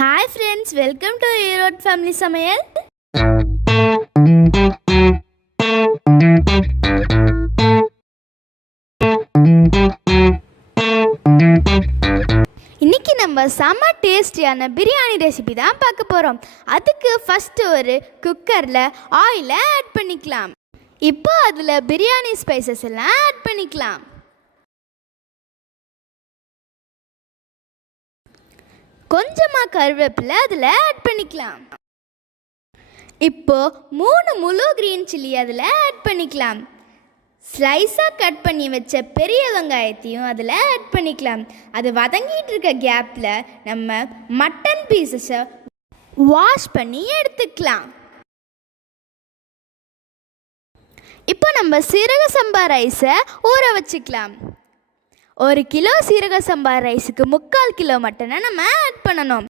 Hi friends, welcome to Erode family சமையல். இன்றைக்கி நம்ம செம்ம டேஸ்டியான பிரியாணி ரெசிபி தான் பார்க்க போகிறோம். அதுக்கு ஃபஸ்ட்டு ஒரு குக்கரில் ஆயிலை ஆட் பண்ணிக்கலாம். இப்போ அதில் பிரியாணி ஸ்பைசஸ் எல்லாம் ஆட் பண்ணிக்கலாம். கொஞ்சமாக கருவேப்பிலை அதில் ஆட் பண்ணிக்கலாம். இப்போ 3 முழு கிரீன் சில்லி அதில் ஆட் பண்ணிக்கலாம். ஸ்லைஸாக கட் பண்ணி வச்ச பெரிய வெங்காயத்தையும் அதில் ஆட் பண்ணிக்கலாம். அது வதங்கிட்டு இருக்க கேப்பில் நம்ம மட்டன் பீசஸை வாஷ் பண்ணி எடுத்துக்கலாம். இப்போ நம்ம சீரக சம்பா ரைஸை ஊற வச்சுக்கலாம். 1 கிலோ சீரக சம்பா ரைஸுக்கு 3/4 கிலோ மட்டனை நம்ம ஆட் பண்ணணும்.